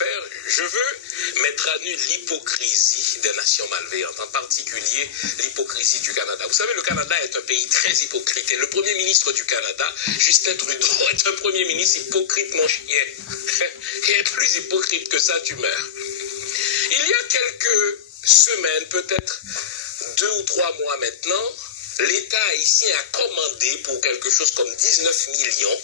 faire, je veux mettre à nu l'hypocrisie des nations malveillantes, en particulier l'hypocrisie du Canada. Vous savez, le Canada est un pays très hypocrite et le premier ministre du Canada, Justin Trudeau, est un premier ministre hypocrite, mon chien. Et plus hypocrite que ça, tu meurs. Il y a quelques semaines, peut-être 2 ou 3 mois maintenant, l'État haïtien a commandé pour quelque chose comme 19 millions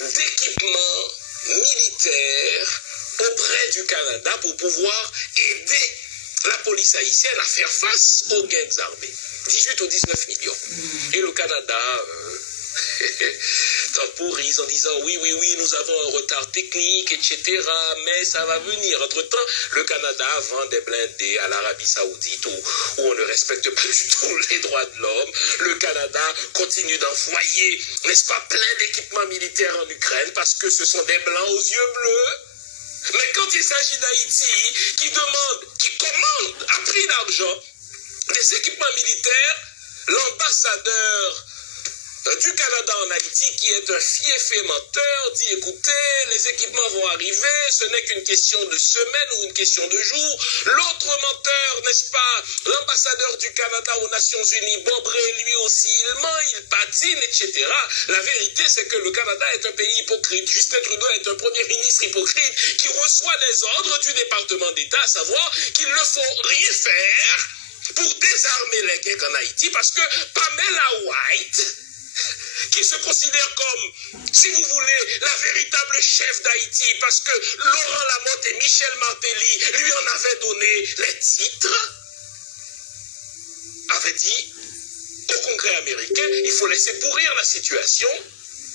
d'équipements militaires auprès du Canada pour pouvoir aider la police haïtienne à faire face aux gangs armés. 18 ou 19 millions. Et le Canada temporise en disant oui, nous avons un retard technique, etc. Mais ça va venir. Entre-temps, le Canada vend des blindés à l'Arabie Saoudite où on ne respecte pas du tout les droits de l'homme. Le Canada continue d'envoyer, n'est-ce pas, plein d'équipements militaires en Ukraine parce que ce sont des blancs aux yeux bleus. Mais quand il s'agit d'Haïti, qui commande à prix d'argent des équipements militaires, l'ambassadeur du Canada en Haïti, qui est un fiefé menteur, dit écoutez, les équipements vont arriver, ce n'est qu'une question de semaines ou une question de jours. L'autre menteur, n'est-ce pas, l'ambassadeur du Canada aux Nations Unies, Bobré, lui aussi, il ment, il patine, etc. La vérité, c'est que le Canada est un pays hypocrite. Justin Trudeau est un premier ministre hypocrite qui reçoit des ordres du département d'État, à savoir qu'il ne faut rien faire pour désarmer les gangs en Haïti, parce que Pamela White, qui se considère comme, si vous voulez, la véritable chef d'Haïti, parce que Laurent Lamotte et Michel Martelly lui en avaient donné les titres, avait dit au Congrès américain, il faut laisser pourrir la situation,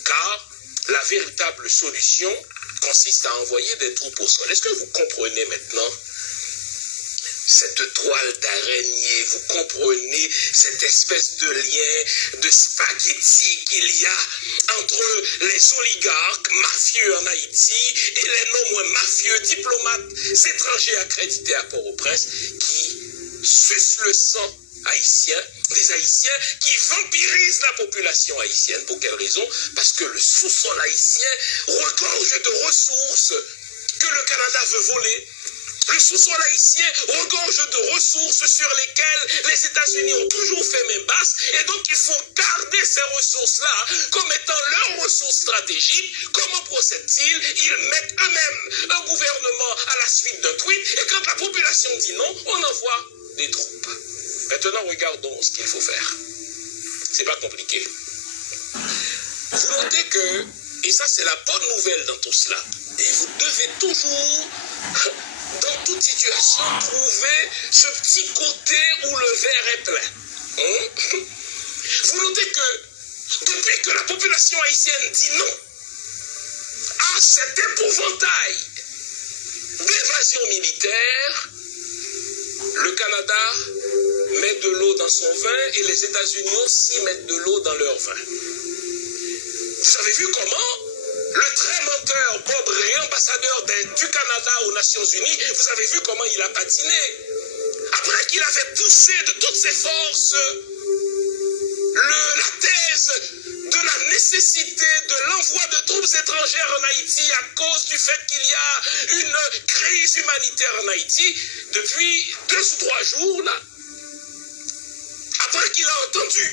car la véritable solution consiste à envoyer des troupes au sol. Est-ce que vous comprenez maintenant cette toile d'araignée, vous comprenez cette espèce de lien de spaghetti qu'il y a entre les oligarques mafieux en Haïti et les non moins mafieux diplomates étrangers accrédités à Port-au-Prince qui sucent le sang haïtien, des Haïtiens qui vampirisent la population haïtienne. Pour quelle raison? Parce que le sous-sol haïtien regorge de ressources que le Canada veut voler. Le sous-sol haïtien regorge de ressources sur lesquelles les États-Unis ont toujours fait main basse, et donc il faut garder ces ressources-là comme étant leurs ressources stratégiques. Comment procèdent-ils? Ils mettent eux-mêmes un gouvernement à la suite d'un tweet, et quand la population dit non, on envoie des troupes. Maintenant, regardons ce qu'il faut faire. C'est pas compliqué. Vous notez que, et ça c'est la bonne nouvelle dans tout cela, et vous devez toujours, dans toute situation, trouver ce petit côté où le verre est plein. Vous notez que depuis que la population haïtienne dit non à cet épouvantail d'évasion militaire, le Canada met de l'eau dans son vin et les États-Unis aussi mettent de l'eau dans leur vin. Vous avez vu comment le très menteur Bob Ray, ambassadeur du Canada aux Nations Unies, vous avez vu comment il a patiné. Après qu'il avait poussé de toutes ses forces la thèse de la nécessité de l'envoi de troupes étrangères en Haïti à cause du fait qu'il y a une crise humanitaire en Haïti, depuis 2 ou 3 jours, là, après qu'il a entendu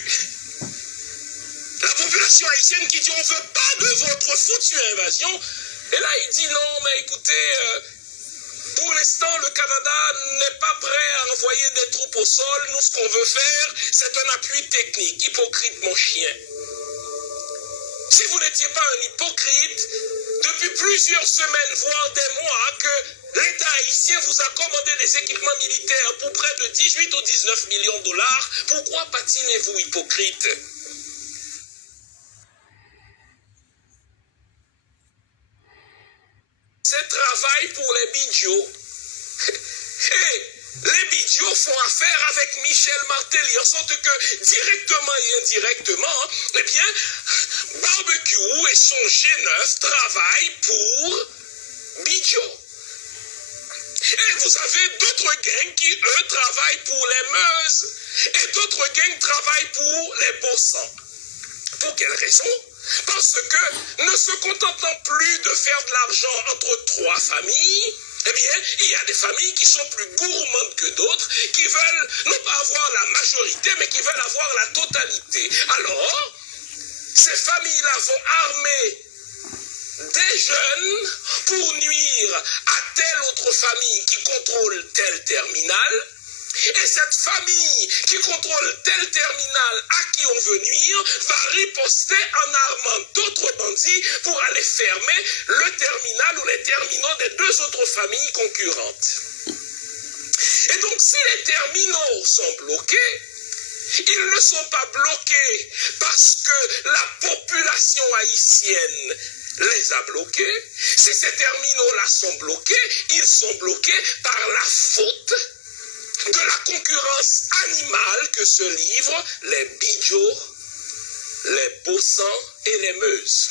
la population haïtienne qui dit on ne veut pas de votre foutue invasion, et là il dit non mais écoutez, pour l'instant le Canada n'est pas prêt à envoyer des troupes au sol, nous ce qu'on veut faire c'est un appui technique. Hypocrite mon chien. Si vous n'étiez pas un hypocrite, depuis plusieurs semaines, voire des mois, que l'État haïtien vous a commandé des équipements militaires pour près de 18 ou 19 millions de dollars, pourquoi patinez-vous, hypocrite? C'est travail pour les bidiots. Les bidiots font affaire avec Michel Martelly, en sorte que directement et indirectement, eh bien, Barbecue et son G9 travaillent pour Bidjo. Et vous avez d'autres gangs qui, eux, travaillent pour les Meuse, et d'autres gangs travaillent pour les Bossans. Pour quelle raison? Parce que, ne se contentant plus de faire de l'argent entre trois familles, eh bien, il y a des familles qui sont plus gourmandes que d'autres, qui veulent non pas avoir la majorité, mais qui veulent avoir la totalité. Alors, ces familles-là vont armer des jeunes pour nuire à telle autre famille qui contrôle tel terminal. Et cette famille qui contrôle tel terminal à qui on veut nuire va riposter en armant d'autres bandits pour aller fermer le terminal ou les terminaux des deux autres familles concurrentes. Et donc si les terminaux sont bloqués, ils ne sont pas bloqués parce que la population haïtienne les a bloqués. Si ces terminaux-là sont bloqués, ils sont bloqués par la faute de la concurrence animale que se livrent les Bidjo, les Bossans et les Meuse.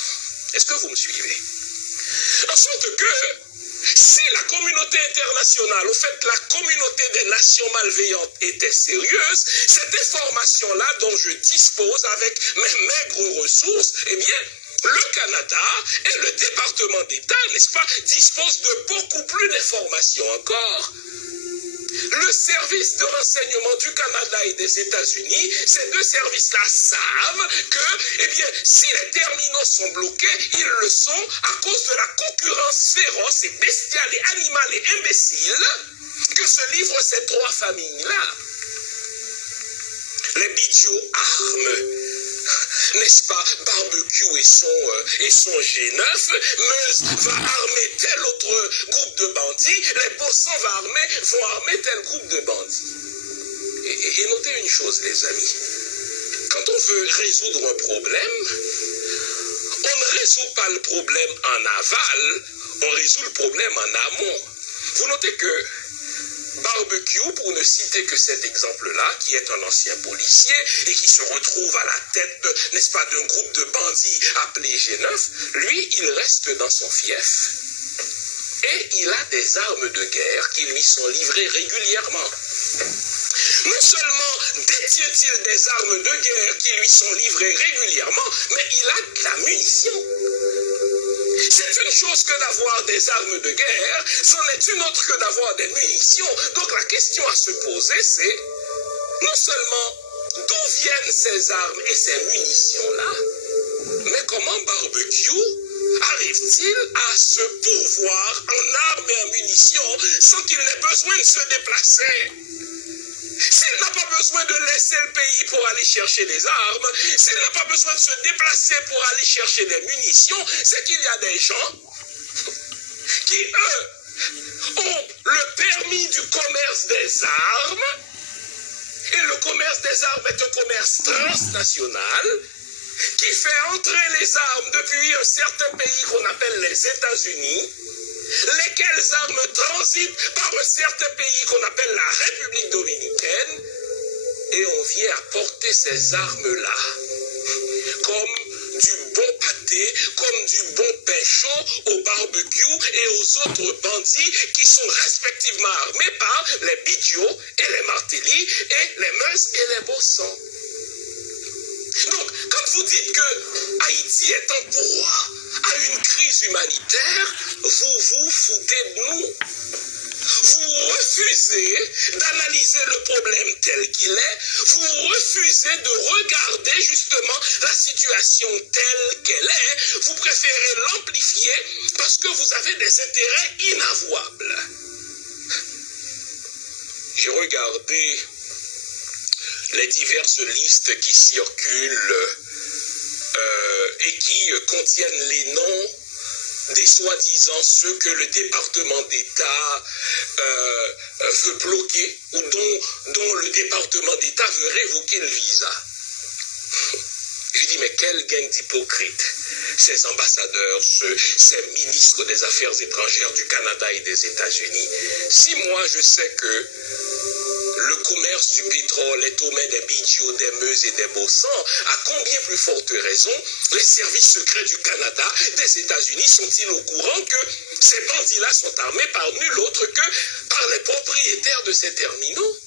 Est-ce que vous me suivez? En sorte que, si la communauté internationale, au fait la communauté des nations malveillantes était sérieuse, cette information-là dont je dispose avec mes maigres ressources, eh bien, le Canada et le département d'État, n'est-ce pas, disposent de beaucoup plus d'informations encore. Le service de renseignement du Canada et des États-Unis, ces deux services-là savent que, eh bien, si les terminaux sont bloqués, ils le sont à cause de la concurrence féroce et bestiale et animale et imbécile que se livrent ces trois familles-là. Les Bidjo arment, n'est-ce pas, Barbecue et son G9, Meuse va armer tel autre groupe de bandits, les Bossans vont armer tel groupe de bandits. Et notez une chose, les amis, quand on veut résoudre un problème, on ne résout pas le problème en aval, on résout le problème en amont. Vous notez que Barbecue, pour ne citer que cet exemple-là, qui est un ancien policier et qui se retrouve à la tête, n'est-ce pas, d'un groupe de bandits appelé G9, lui, il reste dans son fief et il a des armes de guerre qui lui sont livrées régulièrement. Non seulement détient-il des armes de guerre qui lui sont livrées régulièrement, mais il a de la munition. C'est une chose que d'avoir des armes de guerre, c'en est une autre que d'avoir des munitions. Donc la question à se poser, c'est non seulement d'où viennent ces armes et ces munitions-là, mais comment Barbecue arrive-t-il à se pourvoir en armes et en munitions sans qu'il n'ait besoin de se déplacer? S'il n'a pas besoin de laisser le pays pour aller chercher des armes, s'il n'a pas besoin de se déplacer pour aller chercher des munitions, c'est qu'il y a des gens qui, eux, ont le permis du commerce des armes, et le commerce des armes est un commerce transnational, qui fait entrer les armes depuis un certain pays qu'on appelle les États-Unis, lesquelles armes transitent par un certain pays qu'on appelle la République dominicaine, et on vient apporter ces armes-là comme du bon pâté, comme du bon pain chaud au barbecue et aux autres bandits qui sont respectivement armés par les Bidjo et les Martelly et les Meuse et les Bossans. Donc, quand vous dites que Haïti est en proie à une crise humanitaire, vous vous foutez de nous. Vous refusez d'analyser le problème tel qu'il est, vous refusez de regarder justement la situation telle qu'elle est, vous préférez l'amplifier parce que vous avez des intérêts inavouables. J'ai regardé les diverses listes qui circulent et qui contiennent les noms des soi-disant ceux que le département d'État veut bloquer ou dont le département d'État veut révoquer le visa. Je dis, mais quelle gang d'hypocrites, ces ambassadeurs, ces ministres des Affaires étrangères du Canada et des États-Unis. Si moi je sais que le commerce du pétrole est aux mains des Bidjo, des Meuse et des Bossans, à combien plus forte raison les services secrets du Canada, des États-Unis sont-ils au courant que ces bandits-là sont armés par nul autre que par les propriétaires de ces terminaux?